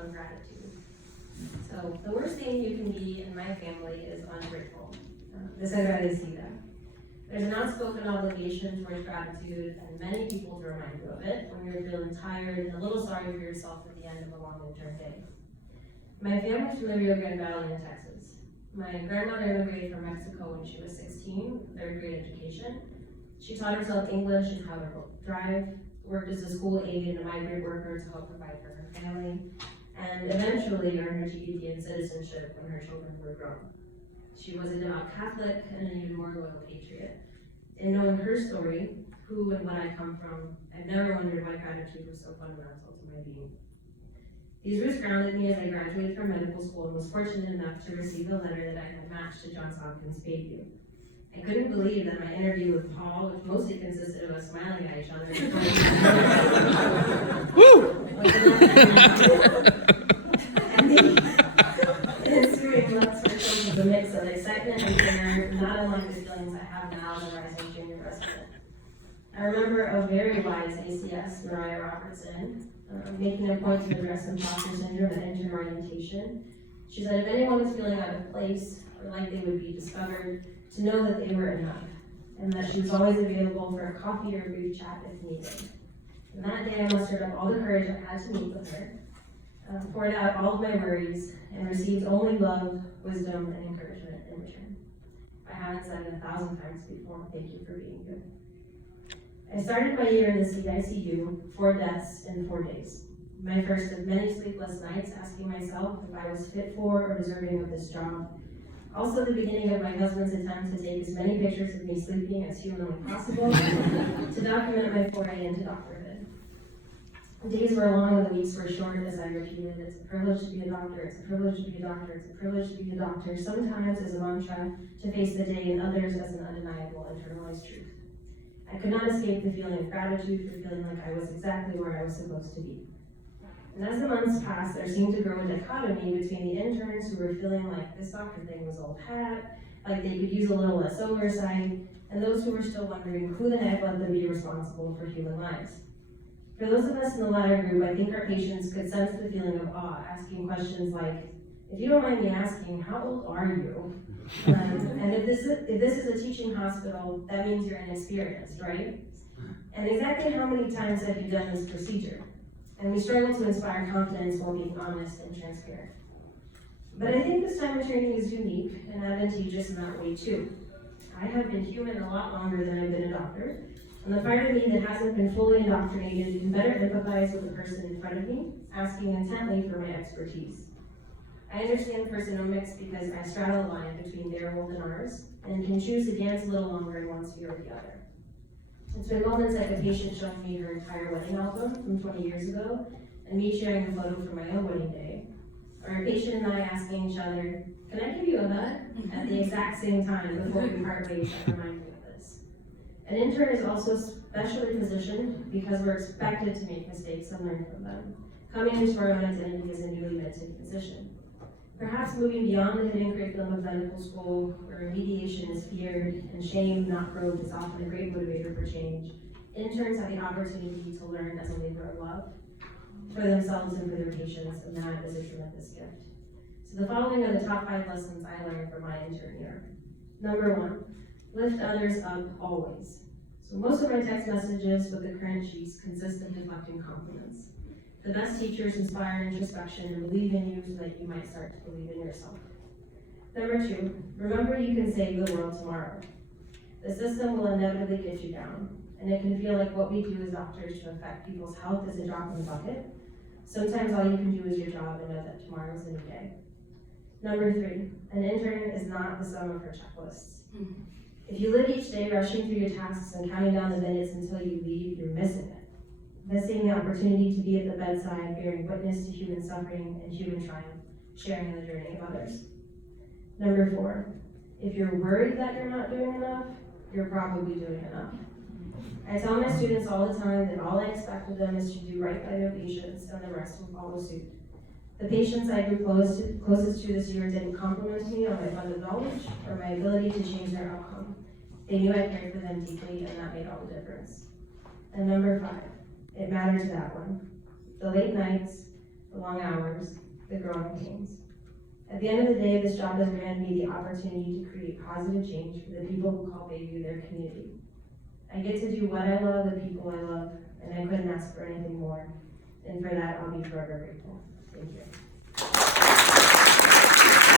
on gratitude. So the worst thing you can be in my family is ungrateful. This I'd rather see that. There's an unspoken obligation towards gratitude, and many people to remind you of it when you're feeling tired and a little sorry for yourself at the end of a long intern day. My family's from the Rio Grande Valley in Texas. My grandmother immigrated from Mexico when she was 16, third grade education. She taught herself English and how to drive, worked as a school aide and a migrant worker to help provide for her family, and eventually earned her GED and citizenship when her children were grown. She was a devout Catholic and an even more loyal patriot. In knowing her story, who and what I come from, I've never wondered why gratitude was so fundamental to my being. These roots grounded me as I graduated from medical school and was fortunate enough to receive the letter that I had matched to Hopkins Bayview. I couldn't believe that my interview with Paul, which mostly consisted of us smiling at each other, was a mix of excitement and fear, not unlike the feelings I have now as a rising junior resident. I remember a very wise ACS, Mariah Robertson, making a point to address imposter syndrome at intern orientation. She said if anyone was feeling out of place or like they would be discovered, to know that they were enough, and that she was always available for a coffee or a brief chat if needed. And that day I mustered up all the courage I had to meet with her, poured out all of my worries, and received only love, wisdom, and encouragement in return. I haven't said it 1,000 times before, thank you for being here. I started my year in the CICU, 4 deaths in 4 days. My first of many sleepless nights asking myself if I was fit for or deserving of this job. Also the beginning of my husband's attempt to take as many pictures of me sleeping as humanly possible to document my foray into doctorhood. The days were long and the weeks were short as I repeated, it's a privilege to be a doctor, it's a privilege to be a doctor, it's a privilege to be a doctor, sometimes as a mantra to face the day and others as an undeniable internalized truth. I could not escape the feeling of gratitude for feeling like I was exactly where I was supposed to be. And as the months passed, there seemed to grow a dichotomy between the interns who were feeling like this doctor thing was old hat, like they could use a little less oversight, and those who were still wondering who the heck let them be responsible for human lives. For those of us in the latter group, I think our patients could sense the feeling of awe, asking questions like, if you don't mind me asking, how old are you? And if this is a teaching hospital, that means you're inexperienced, right? And exactly how many times have you done this procedure? And we struggle to inspire confidence while being honest and transparent. But I think this time of training is unique and advantageous in that way too. I have been human a lot longer than I've been a doctor, and the part of me that hasn't been fully indoctrinated can better empathize with the person in front of me, asking intently for my expertise. I understand Personomics because I straddle the line between their world and ours, and can choose to dance a little longer in one sphere or the other. It's been moments like a patient showing me her entire wedding album from 20 years ago, and me sharing a photo from my own wedding day, or a patient and I asking each other, can I give you a hug? At the exact same time before we part ways that remind me of this. An intern is also specially positioned because we're expected to make mistakes and learn from them, coming into our own identity as a newly minted physician. Perhaps moving beyond the hidden curriculum of medical school, where remediation is feared and shame, not growth, is often a great motivator for change, interns have the opportunity to learn as a labor of love for themselves and for their patients, and that is a tremendous gift. So the following are the top 5 lessons I learned from my intern year. Number 1, lift others up always. So most of my text messages with the current chiefs consist of deflecting compliments. The best teachers inspire introspection and believe in you so that you might start to believe in yourself. Number 2, remember you can save the world tomorrow. The system will inevitably get you down, and it can feel like what we do as doctors to affect people's health is a drop in the bucket. Sometimes all you can do is your job and know that tomorrow is a new day. Number 3, an intern is not the sum of her checklists. If you live each day rushing through your tasks and counting down the minutes until you leave, you're missing it. Missing the opportunity to be at the bedside, bearing witness to human suffering and human triumph, sharing in the journey of others. Number 4, if you're worried that you're not doing enough, you're probably doing enough. I tell my students all the time that all I expect of them is to do right by their patients, and the rest will follow suit. The patients I grew closest to this year didn't compliment me on my funded knowledge or my ability to change their outcome. They knew I cared for them deeply, and that made all the difference. And number 5, it mattered to that one. The late nights, the long hours, the growing pains. At the end of the day, this job has granted me the opportunity to create positive change for the people who call Bayview their community. I get to do what I love, the people I love, and I couldn't ask for anything more. And for that, I'll be forever grateful. Thank you.